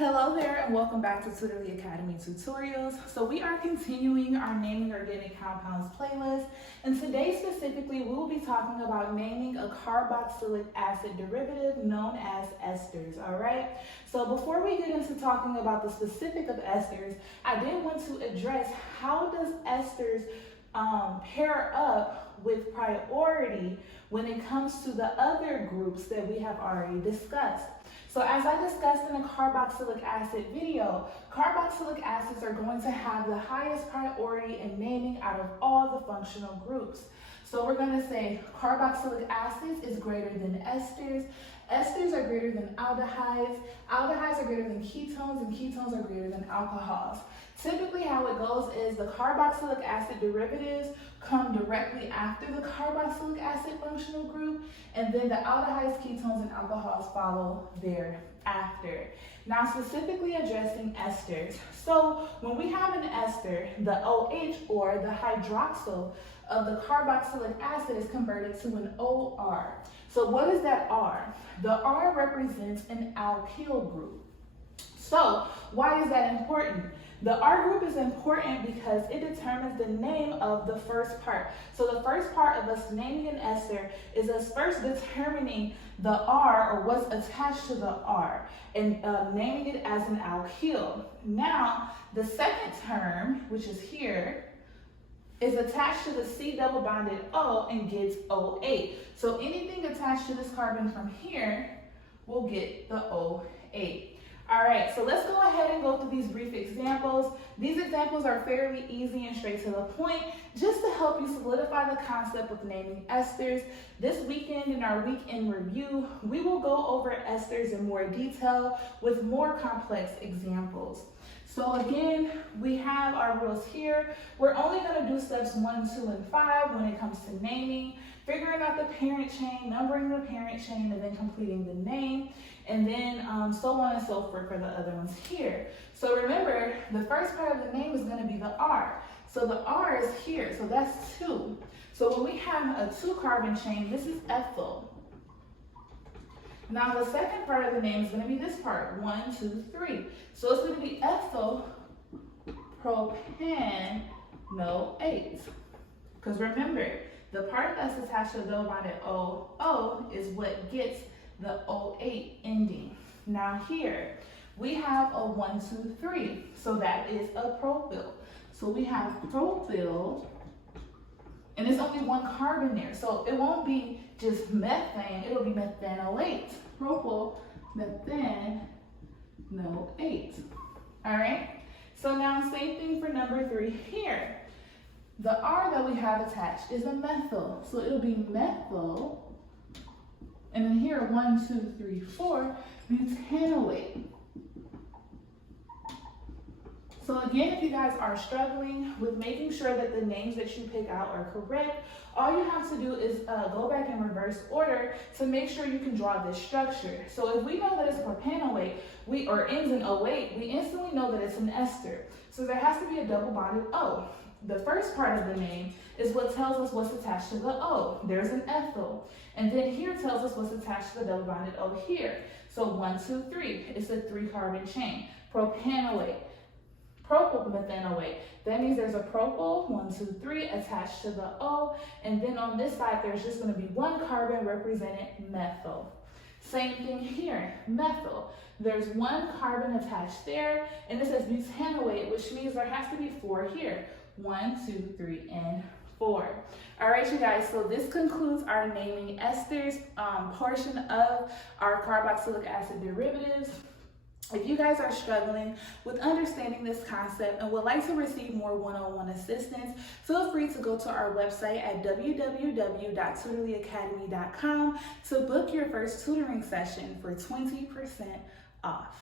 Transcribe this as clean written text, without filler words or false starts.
Hello there and welcome back to Tutorly Academy Tutorials. So we are continuing our naming organic compounds playlist, and today specifically we will be talking about naming a carboxylic acid derivative known as esters, alright? So before we get into talking about the specific of esters, I did want to address how does esters pair up with priority when it comes to the other groups that we have already discussed. So as I discussed in the carboxylic acid video, carboxylic acids are going to have the highest priority in naming out of all the functional groups. So we're going to say carboxylic acids is greater than esters, esters are greater than aldehydes, aldehydes are greater than ketones, and ketones are greater than alcohols. Typically how it goes is the carboxylic acid derivatives come directly after the carboxylic acid functional group, and then the aldehydes, ketones, and alcohols follow thereafter. Now specifically addressing esters. So when we have an ester, the OH or the hydroxyl of the carboxylic acid is converted to an OR. So what is that R? The R represents an alkyl group. So why is that important? The R group is important because it determines the name of the first part. So the first part of us naming an ester is us first determining the R, or what's attached to the R, and naming it as an alkyl. Now, the second term, which is here, is attached to the C double bonded O and gets O8. So anything attached to this carbon from here will get the O8. All right, so let's go ahead and go through these brief examples. These examples are fairly easy and straight to the point, just to help you solidify the concept of naming esters. This weekend in our weekend review, we will go over esters in more detail with more complex examples. So again, we have our rules here. We're only going to do steps 1, 2, and 5 when it comes to naming, figuring out the parent chain, numbering the parent chain, and then completing the name, and then so on and so forth for the other ones here. So remember, the first part of the name is going to be the R. So the R is here, so that's 2. So when we have a 2-carbon chain, this is ethyl. Now the second part of the name is going to be this part, 1, 2, 3. So it's going to be ethyl propanoate. Because remember, the part that's attached to the double bonded O is what gets the O8 ending. Now here, we have a 1, 2, 3. So that is a propyl. So we have propyl, and there's only 1 carbon there. So it won't be just methane, it'll be methanoate. Propyl methanoate. All right? So now same thing for number 3 here. The R that we have attached is a methyl. So it'll be methyl. And then here, 1, 2, 3, 4, butanoate. So again, if you guys are struggling with making sure that the names that you pick out are correct, all you have to do is go back in reverse order to make sure you can draw this structure. So if we know that it's propanoate, or ends in O8, we instantly know that it's an ester. So there has to be a double bonded O. The first part of the name is what tells us what's attached to the O. There's an ethyl. And then here tells us what's attached to the double bonded O here. So 1, 2, 3. It's a 3-carbon chain. Propanoate. Propyl methanoate. That means there's a propyl, 1, 2, 3, attached to the O. And then on this side, there's just going to be 1 carbon represented methyl. Same thing here, methyl. There's 1 carbon attached there, and it says butanoate, which means there has to be 4 here. 1, 2, 3, and 4. All right, you guys, so this concludes our naming esters portion of our carboxylic acid derivatives. If you guys are struggling with understanding this concept and would like to receive more one-on-one assistance, feel free to go to our website at www.tutorlyacademy.com to book your first tutoring session for 20% off.